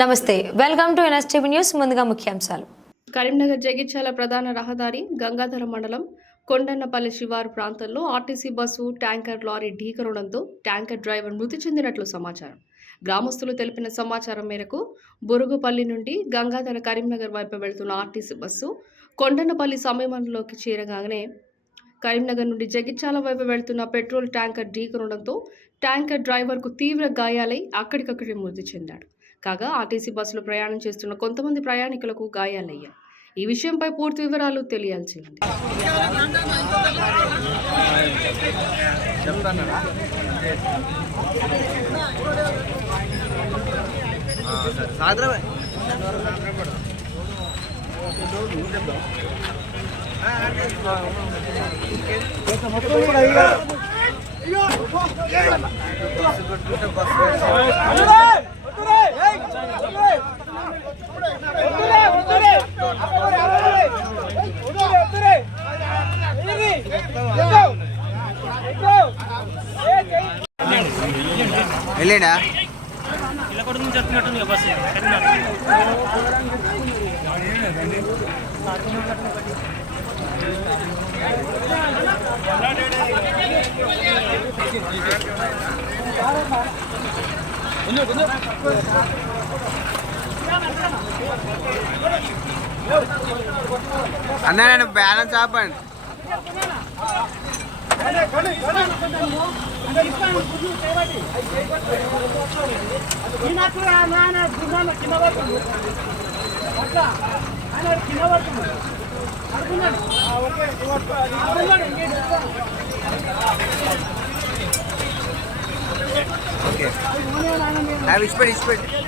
నమస్తే welcome to NSTV news ముందుగా ముఖ్యాంశాలు. కరీంనగర్ జగిత్యాల ప్రధాన రహదారి గంగాధర మండలం కొండన్నపల్లి శివారు ప్రాంతంలో ఆర్టీసీ బస్సు ట్యాంకర్ లారీ ఢీకరణంతో ట్యాంకర్ డ్రైవర్ మృతి చెందినట్లు సమాచారం. గ్రామస్తులు తెలిపిన సమాచారం మేరకు బురుగుపల్లి నుండి గంగాధర కరీంనగర్ వైపు వెళ్తున్న ఆర్టీసీ బస్సు కొండన్నపల్లి సమీపంలోకి చేరగానే కరీంనగర్ నుండి జగిత్యాల వైపు వెళ్తున్న పెట్రోల్ ట్యాంకర్ ఢీకొనడంతో ట్యాంకర్ డ్రైవర్కు తీవ్ర గాయాలై అక్కడికక్కడే మృతి చెందాడు. కాగా ఆర్టీసీ బస్సులో ప్రయాణం చేస్తున్న కొంతమంది ప్రయాణికులకు గాయాలయ్యాయి ఈ విషయంపై పూర్తి వివరాలు తెలియాల్సి ఉంది వెళ్ళాడా? ఇళ్ళకొండ నుంచి వస్తున్నట్టుంది బస్సు అన్న నేను బ్యాలెన్స్ ఆపండి. Okay. Have you spit, spit.